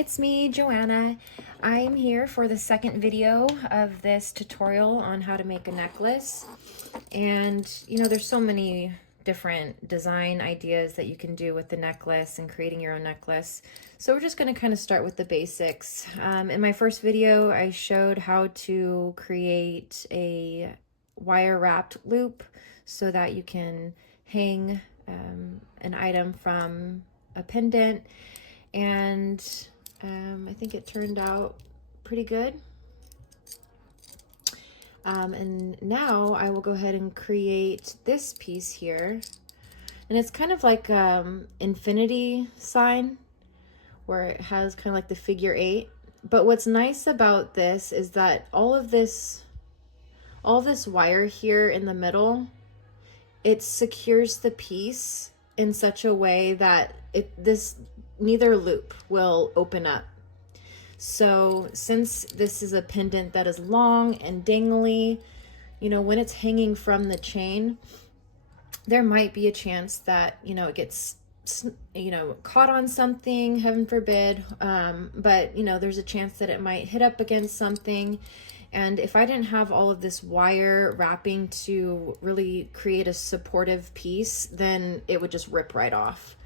it's me, Joanna. I'm here for the second video of this tutorial on how to make a necklace. And there's so many different design ideas that you can do with the necklace and creating your own necklace. So we're just going to kind of start with the basics. In my first video, I showed how to create a wire wrapped loop so that you can hang an item from a pendant, and I think it turned out pretty good. And now I will go ahead and create this piece here, and it's kind of like infinity sign where it has kind of like the figure 8. But what's nice about this is that all this wire here in the middle, it secures the piece in such a way that neither loop will open up. So since this is a pendant that is long and dangly, when it's hanging from the chain, there might be a chance that, it gets, caught on something, heaven forbid. But, there's a chance that it might hit up against something. And if I didn't have all of this wire wrapping to really create a supportive piece, then it would just rip right off.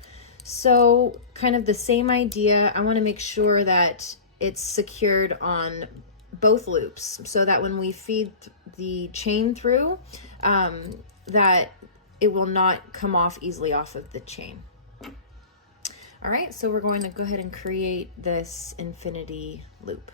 So kind of the same idea, I want to make sure that it's secured on both loops so that when we feed the chain through, that it will not come off easily off of the chain. All right, so we're going to go ahead and create this infinity loop.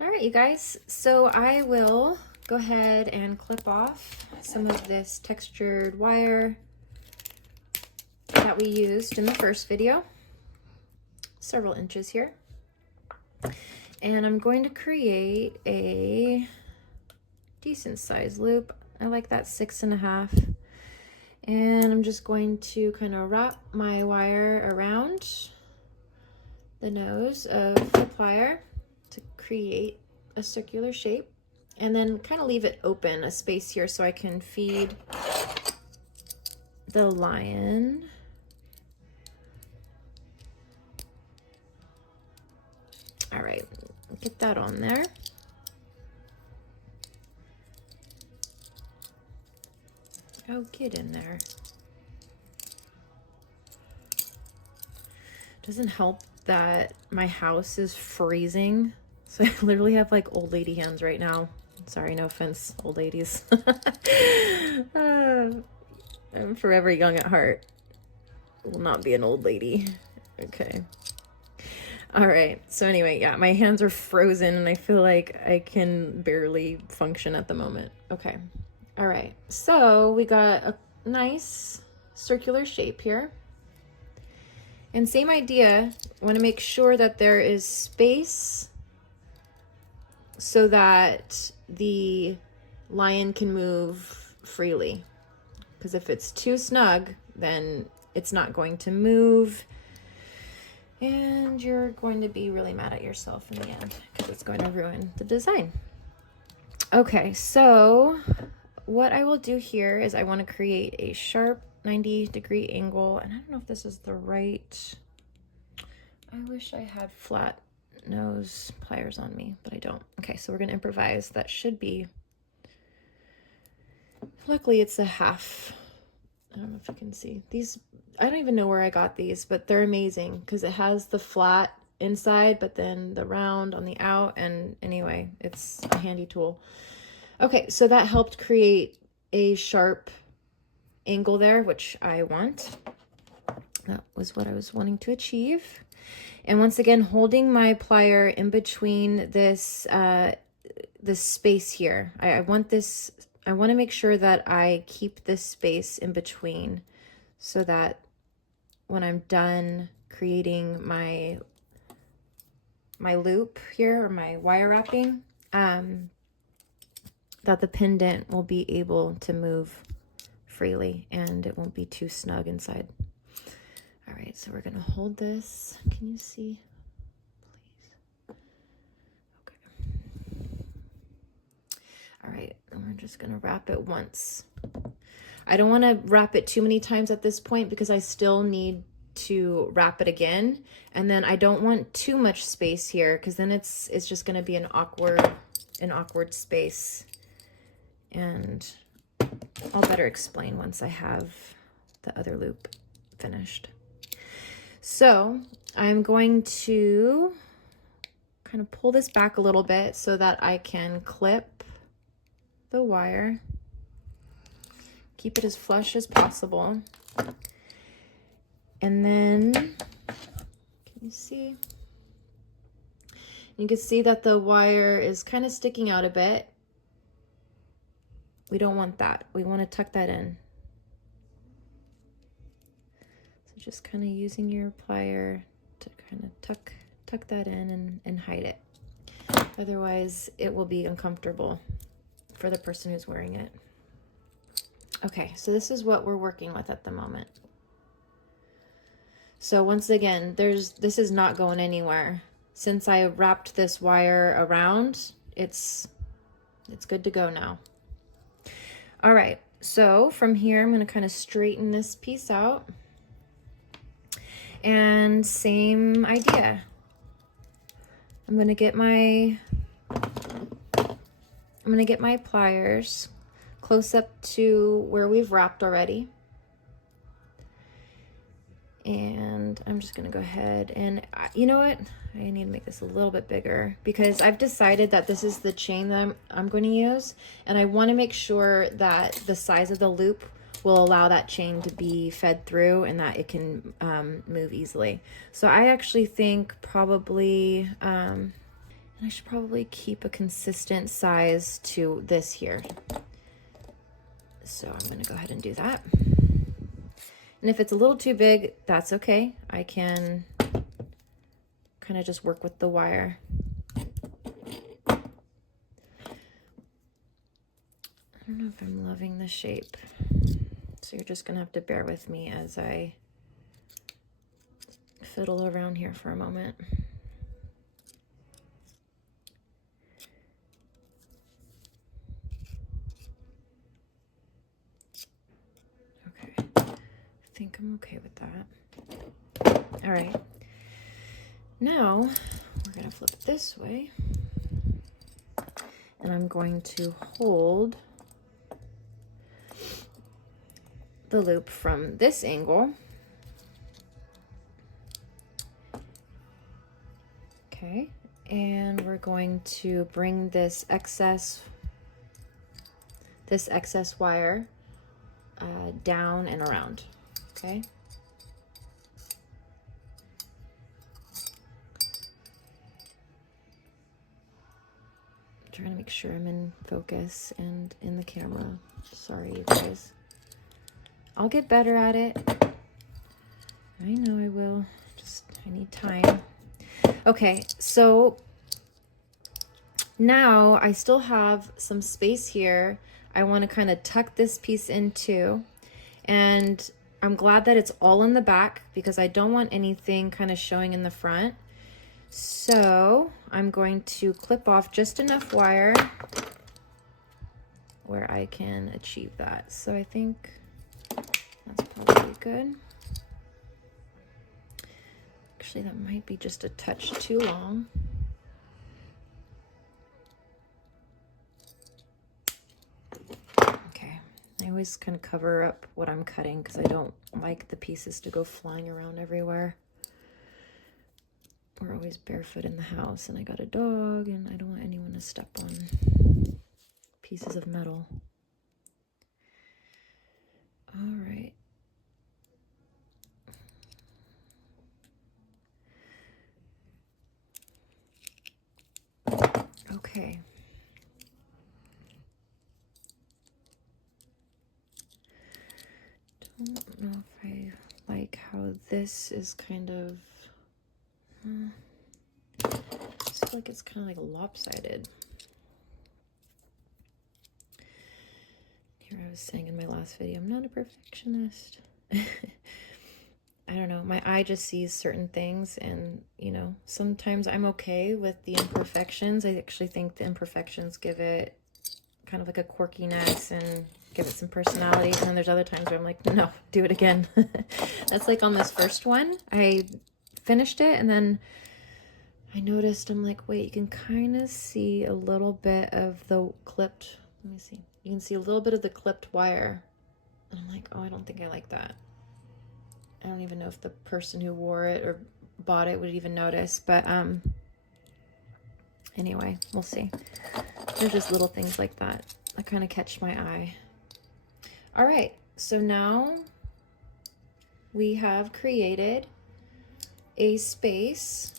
All right, you guys, so I will go ahead and clip off some of this textured wire that we used in the first video, several inches here. And I'm going to create a decent size loop. I like that 6.5. And I'm just going to kind of wrap my wire around the nose of the plier to create a circular shape, and then kind of leave it open, a space here, so I can feed the lion. All right, get that on there. Oh, get in there. Doesn't help that my house is freezing. So I literally have like old lady hands right now. Sorry, no offense, old ladies. I'm forever young at heart. Will not be an old lady. Okay. All right. So anyway, yeah, my hands are frozen and I feel like I can barely function at the moment. Okay. All right. So we got a nice circular shape here. And same idea, I want to make sure that there is space so that the lion can move freely. Because if it's too snug, then it's not going to move. And you're going to be really mad at yourself in the end because it's going to ruin the design. Okay, so what I will do here is I want to create a sharp 90-degree angle. And I don't know if this is the right... I wish I had flat nose pliers on me, but I don't. Okay, so we're going to improvise. That should be... Luckily, it's a half. I don't know if you can see. These, I don't even know where I got these, but they're amazing because it has the flat inside, but then the round on the out. And anyway, it's a handy tool. Okay, so that helped create a sharp angle there, which I want. That was what I was wanting to achieve. And once again, holding my plier in between this this space here. I want to make sure that I keep this space in between so that when I'm done creating my loop here, or my wire wrapping, that the pendant will be able to move freely and it won't be too snug inside. All right, so we're gonna hold this. Can you see, please? Okay. All right, and we're just gonna wrap it once. I don't want to wrap it too many times at this point because I still need to wrap it again. And then I don't want too much space here because then it's just going to be an awkward space. And I'll better explain once I have the other loop finished. So I'm going to kind of pull this back a little bit so that I can clip the wire. Keep it as flush as possible. And then, can you see? You can see that the wire is kind of sticking out a bit. We don't want that. We want to tuck that in. So just kind of using your plier to kind of tuck that in and hide it. Otherwise, it will be uncomfortable for the person who's wearing it. Okay, so this is what we're working with at the moment. So once again, this is not going anywhere. Since I wrapped this wire around, it's good to go now. All right, so from here, I'm going to kind of straighten this piece out. And same idea. I'm going to get my pliers close up to where we've wrapped already. And I'm just gonna go ahead and, you know what? I need to make this a little bit bigger because I've decided that this is the chain that I'm going to use. And I want to make sure that the size of the loop will allow that chain to be fed through and that it can move easily. So I actually think probably, and I should probably keep a consistent size to this here. So I'm going to go ahead and do that. And if it's a little too big, that's okay. I can kind of just work with the wire. I don't know if I'm loving the shape. So you're just going to have to bear with me as I fiddle around here for a moment. I think I'm okay with that. All right. Now we're going to flip it this way. And I'm going to hold the loop from this angle. Okay. And we're going to bring this excess wire down and around. Okay. I'm trying to make sure I'm in focus and in the camera. Sorry, you guys. I'll get better at it. I know I will. I need time. Okay, so now I still have some space here. I want to kind of tuck this piece into, and I'm glad that it's all in the back because I don't want anything kind of showing in the front. So I'm going to clip off just enough wire where I can achieve that. So I think that's probably good. Actually, that might be just a touch too long. I always kind of cover up what I'm cutting because I don't like the pieces to go flying around everywhere. We're always barefoot in the house and I got a dog and I don't want anyone to step on pieces of metal. All right. Okay. I don't know if I like how this is kind of, I just feel like it's kind of like lopsided. Here I was saying in my last video, I'm not a perfectionist. I don't know, my eye just sees certain things and, you know, sometimes I'm okay with the imperfections. I actually think the imperfections give it kind of like a quirkiness and give it some personality. And then there's other times where I'm like, no, do it again. That's like on this first one. I finished it and then I noticed, I'm like, wait, you can kind of see a little bit of the clipped, let me see. You can see a little bit of the clipped wire. And I'm like, oh, I don't think I like that. I don't even know if the person who wore it or bought it would even notice, but anyway, we'll see. They're just little things like that that kind of catch my eye. All right, so now we have created a space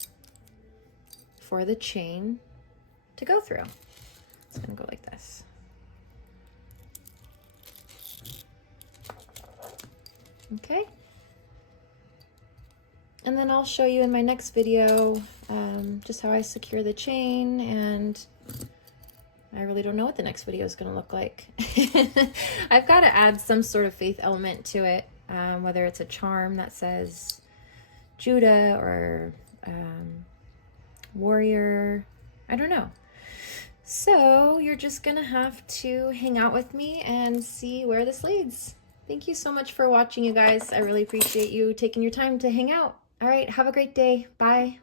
for the chain to go through. It's gonna go like this. Okay. And then I'll show you in my next video just how I secure the chain, and I really don't know what the next video is going to look like. I've got to add some sort of faith element to it, whether it's a charm that says Judah or warrior, I don't know. So you're just going to have to hang out with me and see where this leads. Thank you so much for watching, you guys. I really appreciate you taking your time to hang out. All right, have a great day. Bye.